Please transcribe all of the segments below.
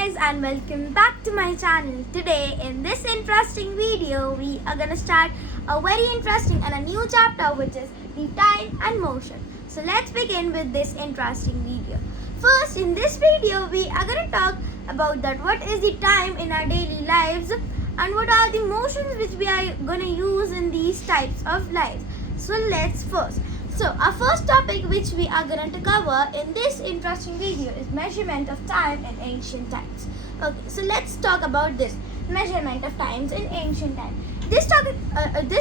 guys and welcome back to my channel. Today in this interesting video we are gonna start a very interesting and a new chapter, which is the time and motion. So let's begin with this interesting video. First, in this video we are gonna talk about that what is the time in our daily lives and what are the motions which we are gonna use in these types of lives. So let's first. So our first topic which we are going to cover in this interesting video is measurement of time in ancient times. Okay, so let's talk about this measurement of times in ancient times. This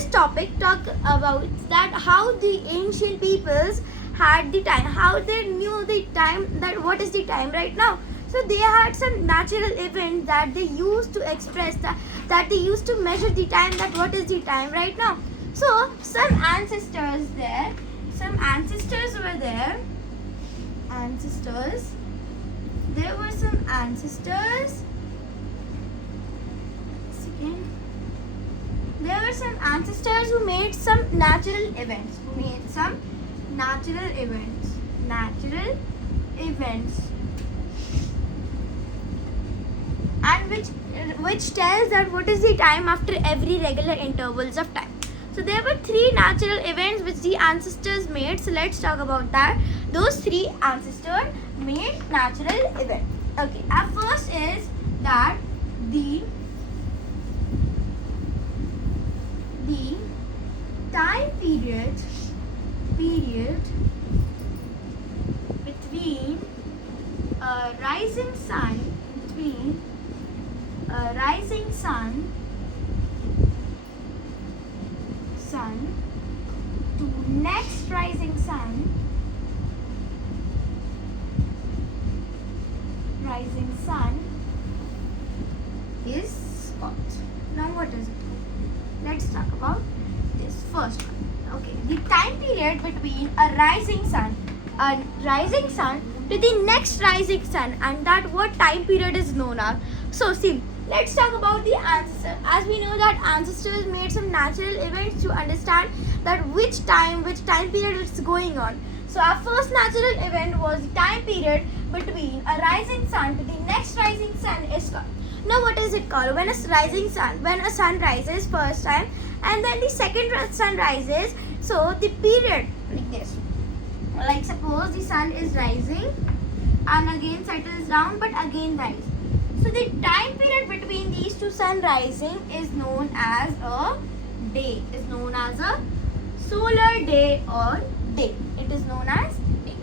topic talk about that how the ancient peoples had the time, how they knew the time, that what is the time right now. So they had some natural event that they used to express that they used to measure the time, that what is the time right now. So some ancestors were there. There were some ancestors. There were some ancestors who made some natural events. And which tells that what is the time after every regular intervals of time. So there were three natural events which the ancestors made. So let's talk about that. Those three ancestors made natural events. Okay, our first is that the time period between a rising sun to next rising sun is what? Now what is it? Let's talk about this first one. Okay, the time period between a rising sun to the next rising sun, and that what time period is known as. So see, let's talk about the ancestor. As we know that ancestors made some natural events to understand that which time period is going on. So our first natural event was the time period between a rising sun to the next rising sun is called. Now what is it called? When a sun rises first time and then the second sun rises. So the period like this. Like suppose the sun is rising and again settles down but again rises. So the time period between these two sun rising is known as a day. Is known as a solar day or day. It is known as day.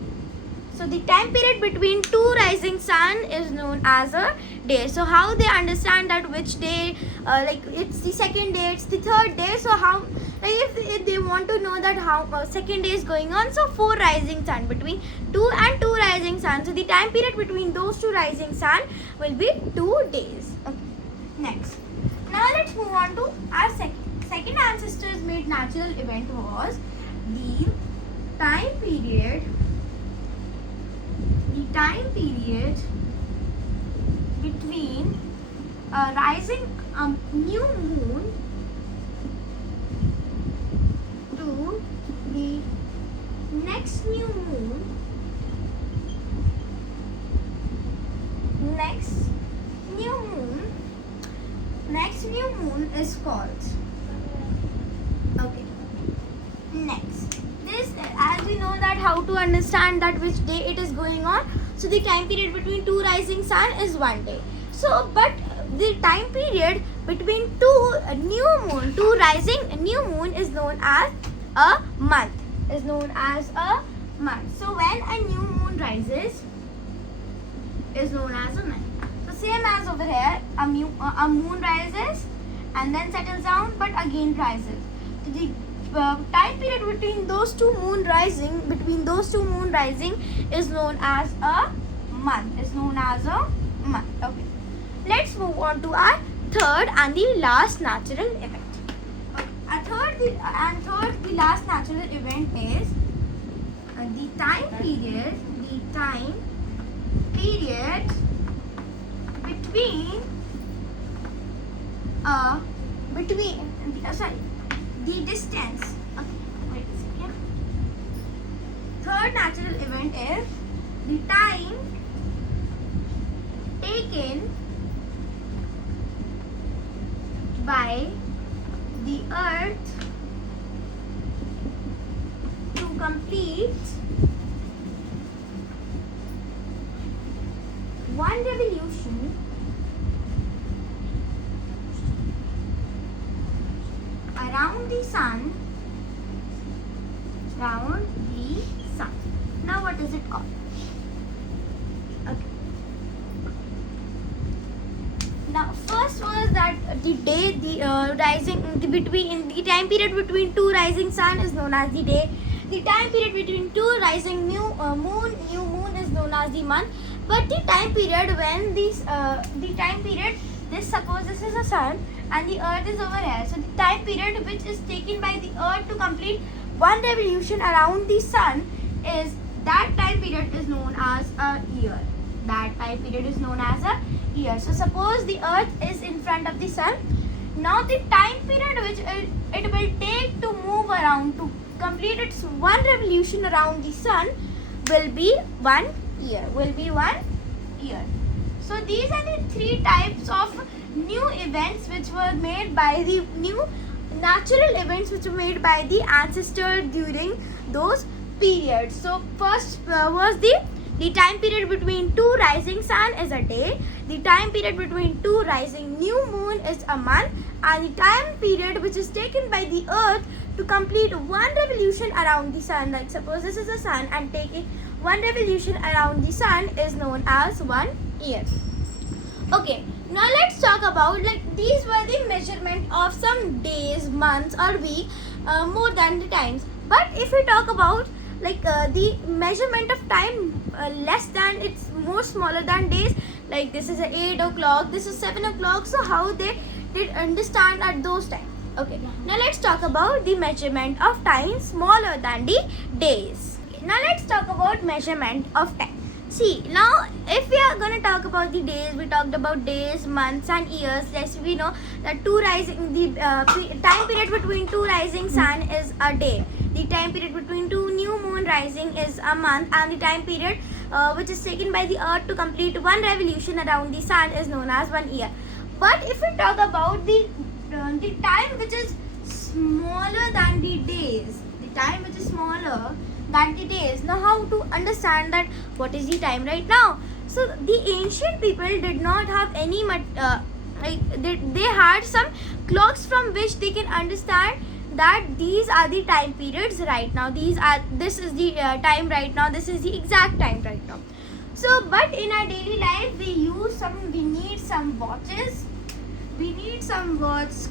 So the time period between two rising sun is known as a day. So how they understand that which day, like it's the second day, it's the third day. So how, like if they want to know that how second day is going on, so four rising sun between two rising sun. So the time period between those two rising sun will be 2 days. Okay. Next. Now let's move on to our second ancestors made natural event was the time period between a rising new moon to the next new moon. Next new moon is called. Okay. Next. This, as we know that how to understand that which day it is going on. So the time period between two rising sun is 1 day. So but the time period between two rising new moon is known as a month. So when a new moon rises is known as a month. So same as over here, a moon rises and then settles down but again rises. The time period between those two moon rising is known as a month. Okay. Let's move on to our third and the last natural event. Okay. The last natural event is the time period between the distance. Okay, wait a second. Third natural event is the time taken taken by the earth to complete one revolution around the sun. Now what is it called? Okay. Now first was that the day, the time period between two rising sun is known as the day. The time period between two rising new moon is known as the month. But the time period when suppose this is the sun and the earth is over here. So the time period which is taken by the earth to complete one revolution around the sun is, that time period is known as a year. That time period is known as a year. So suppose the earth is in front of the sun. Now the time period which it will take to move around to complete its one revolution around the sun will be 1 year. So these are the three types of new events which were made by the new natural events which were made by the ancestor during those periods. So first was the time period between two rising sun is a day. The time period between two rising new moon is a month. And the time period which is taken by the earth to complete one revolution around the sun, like suppose this is the sun and taking one revolution around the sun, is known as 1 year. Okay, now let's talk about, like, these were the measurement of some days, months or week, more than the times. But if we talk about the measurement of time less than, it's more smaller than days, like this is 8 o'clock, this is 7 o'clock, so how they did understand at those times. Okay, now let's talk about the measurement of time smaller than the days. Now let's talk about measurement of time. See, now if we are going to talk about the days, we talked about days, months and years. Yes, we know that time period between two rising sun is a day. The time period between two new moon rising is a month, and the time period which is taken by the earth to complete one revolution around the sun is known as 1 year. But if we talk about the time which is smaller than the days, now how to understand that what is the time right now? So the ancient people did not have any they had some clocks from which they can understand that these are the time periods right now. This is the time right now. This is the exact time right now. So, but in our daily life, we need some watches. We need some clocks,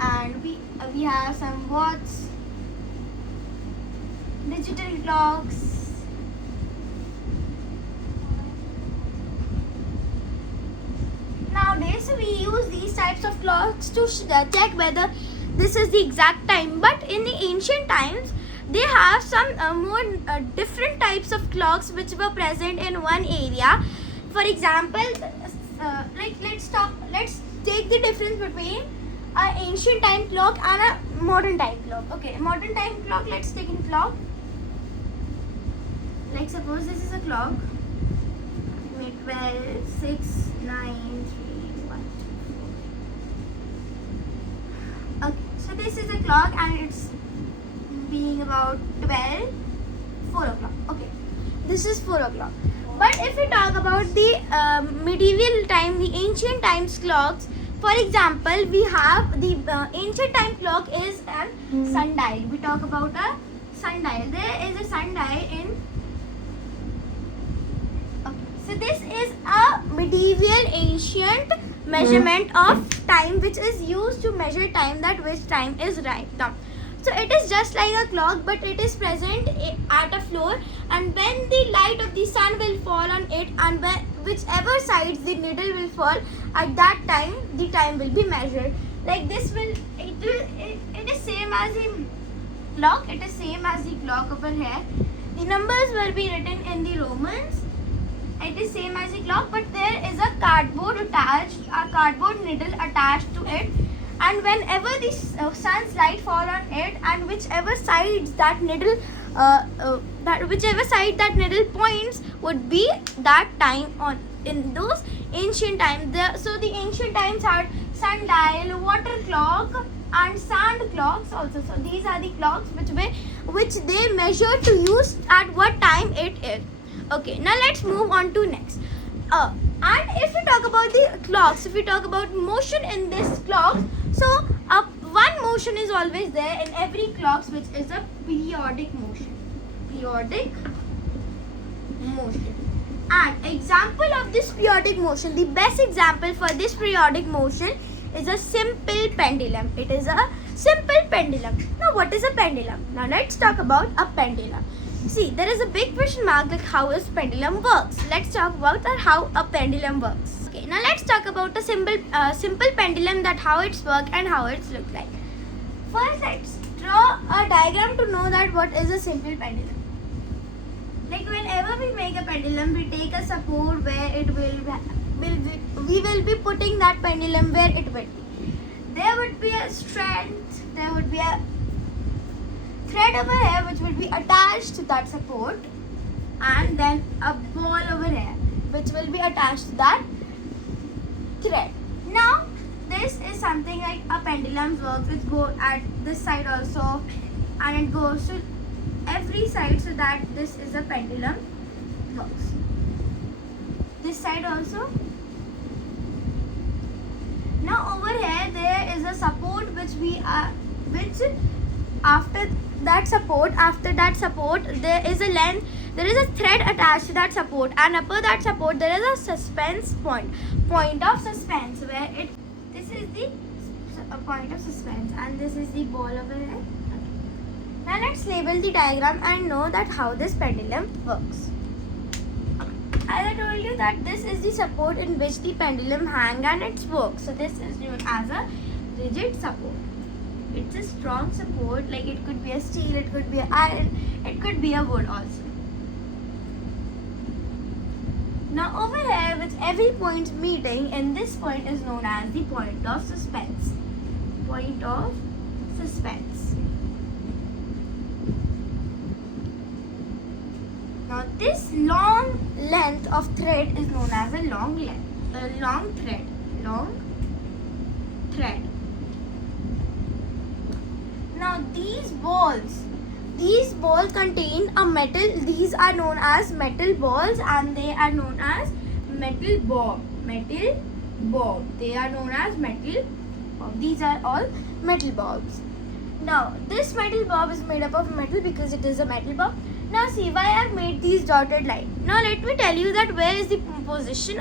and we have some digital clocks. Nowadays, we use these types of clocks to check whether this is the exact time. But in the ancient times, they have some more different types of clocks which were present in one area. For example, let's take the difference between an ancient time clock and a modern time clock. Okay, modern time clock, let's take in clock. Like suppose this is a clock. 12, 6, 9, 3, 1. Okay, so this is a clock and it's being about 4 o'clock. Okay, this is 4 o'clock. But if we talk about the medieval time, the ancient times clocks, for example, we have the ancient time clock is a sundial. We talk about a sundial. There is a sundial in. Okay, so this is a medieval ancient measurement of time which is used to measure time, that which time is right now. So it is just like a clock, but it is present at a floor, and when the light of the sun will fall on it, and whichever sides the needle will fall, at that time the time will be measured. Like this it is same as the clock. It is same as the clock over here. The numbers will be written in the Romans. It is same as the clock, but there is a cardboard needle attached to it. And whenever the sun's light fall on it, and whichever sides that needle that whichever side that needle points would be that time on in those ancient times. So the ancient times had sundial, water clock, and sand clocks also. So these are the clocks which they measure to use at what time it is. Okay, now let's move on to next. And if we talk about the clocks, if we talk about motion in this clock, so one motion is always there in every clock, which is a periodic motion. Periodic motion. And example of this periodic motion, the best example for this periodic motion is a simple pendulum. It is a simple pendulum. Now what is a pendulum? Now let's talk about a pendulum. See, there is a big question mark like how is pendulum works. Let's talk about that how a pendulum works. Okay, now let's talk about a simple pendulum, that how it's work and how it's look like. First, let's draw a diagram to know that what is a simple pendulum. Like whenever we make a pendulum, we take a support where it we will be putting that pendulum where it will be. There would be a strength, there would be a thread over here which will be attached to that support, and then a ball over here which will be attached to that thread. Now this is something like a pendulum works. It goes at this side also, and it goes to every side, so that this is a pendulum works. This side also. Now over here there is a support which after that support there is a length, there is a thread attached to that support, and above that support there is a suspense point of suspense where this is the point of suspense, and this is the ball over here. Now let's label the diagram and know that how this pendulum works. As I told you that this is the support in which the pendulum hang and its work. So this is known as a rigid support. It's a strong support, like it could be a steel, it could be an iron, it could be a wood also. Now over here, with every point meeting, and this point is known as the point of suspense. Point of suspense. Now this long length of thread is known as a long thread. Now these balls contain a metal. These are known as metal balls, and they are known as metal bob. They are known as metal bob. These are all metal bobs. Now this metal bob is made up of metal because it is a metal bob. Now see why I have made these dotted lines. Now let me tell you that where is the position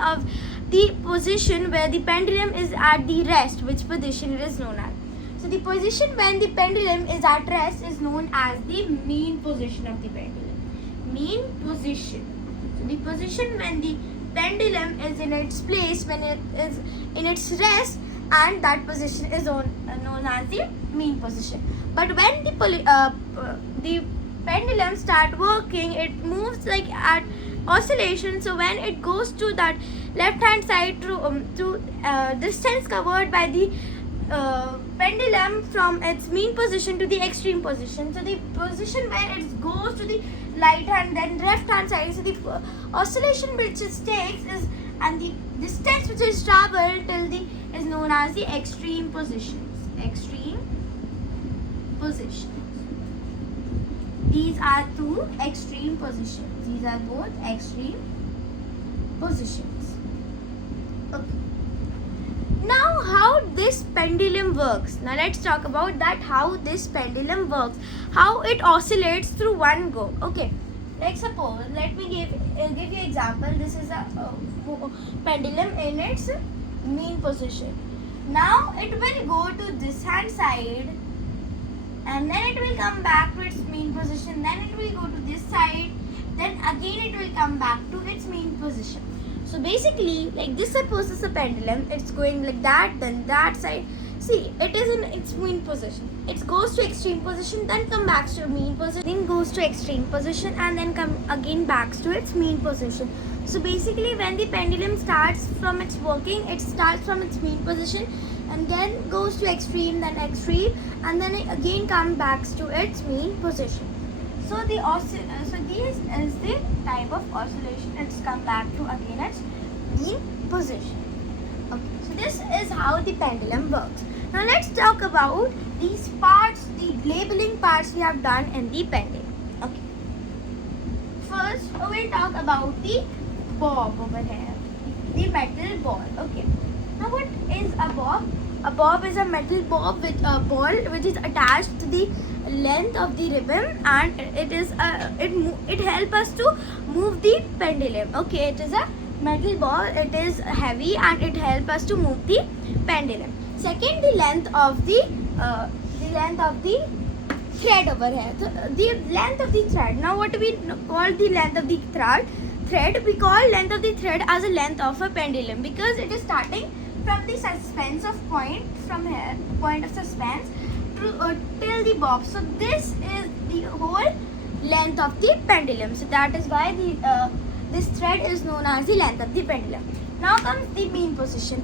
where the pendulum is at the rest, which position it is known as. So the position when the pendulum is at rest is known as the mean position of the pendulum. Mean position. So the position when the pendulum is in its place, when it is in its rest, and that position is known as the mean position. But when the pendulum start working, it moves like at oscillation. So when it goes to that left hand side to distance covered by the pendulum from its mean position to the extreme position. So the position where it goes to the right hand then left hand side. So the oscillation which it takes is, and the distance which is traveled till the is known as the extreme positions. Extreme positions. These are two extreme positions. These are both extreme positions. Okay. Now how this pendulum works. Now let's talk about that how this pendulum works. How it oscillates through one go. Okay. Like suppose, let me give you example. This is a pendulum in its mean position. Now it will go to this hand side, and then it will come back to its mean position. Then it will go to this side. Then again it will come back to its mean position. So basically, like this, suppose is a pendulum. It's going like that, then that side. See, it is in its mean position. It goes to extreme position, then come back to mean position, then goes to extreme position, and then come again back to its mean position. So basically, when the pendulum starts from its working, it starts from its mean position, and then goes to extreme, and then it again comes back to its mean position. So the increase is the type of oscillation. It's come back to again its mean position. Okay, so this is how the pendulum works. Now let's talk about these parts, the labeling parts we have done in the pendulum. Okay. First, we'll talk about the bob over here, the metal ball. Okay. Now, what is a bob? A bob is a metal bob with a ball which is attached to the length of the ribbon, and it helps us to move the pendulum. Okay, it is a metal ball. It is heavy and it helps us to move the pendulum. Second, the length of the thread over here. So, the length of the thread. Now, what do we call the length of the thread? We call length of the thread as a length of a pendulum because it is starting from the suspense of point from here, point of suspense to till the bob. So this is the whole length of the pendulum. So that is why this thread is known as the length of the pendulum. Now comes the mean position.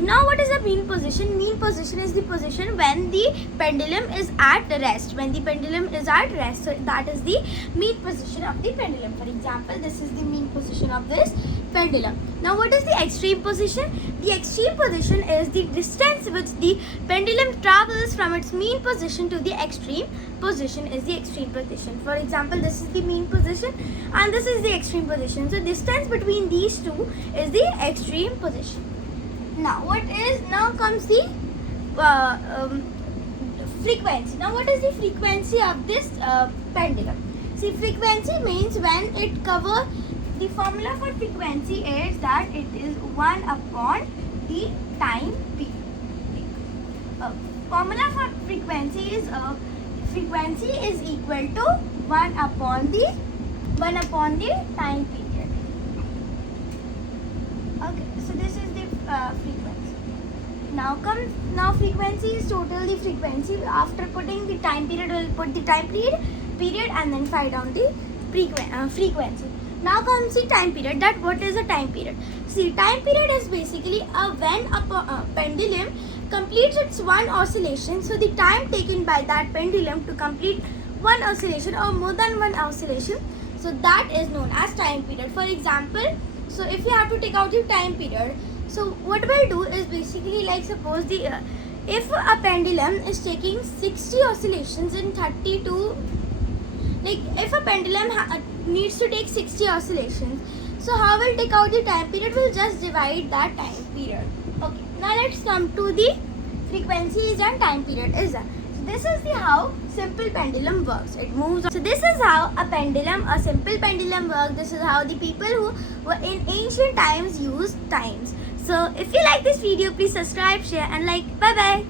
Now what is the mean position? Mean position is the position when the pendulum is at rest. When the pendulum is at rest, so that is the mean position of the pendulum. For example, this is the mean position of this pendulum. Now what is the extreme position? The extreme position is the distance which the pendulum travels from its mean position to the extreme position is the extreme position. For example, this is the mean position and this is the extreme position. So distance between these two is the extreme position. Now comes the frequency. Now what is the frequency of this pendulum? See, frequency means when it covers, the formula for frequency is that it is 1 upon the time period. Formula for frequency is equal to 1 upon the time period. Okay, so this is the frequency. Now frequency is total the frequency. After putting the time period, we'll put the time period and then find down the frequency. Now comes the time period. That what is a time period? See, time period is basically when a pendulum completes its one oscillation. So the time taken by that pendulum to complete one oscillation or more than one oscillation, so that is known as time period. For example, so if you have to take out your time period, so what we'll do is basically, like, suppose if a pendulum is taking 60 oscillations in 32, like if a pendulum needs to take 60 oscillations, so how we'll take out the time period? We'll just divide that time period. Okay, now let's come to the frequency is and time period is. So this is how simple pendulum works. It moves on. So this is how a simple pendulum works. This is how the people who were in ancient times used times. So if you like this video, please subscribe, share and like. Bye bye.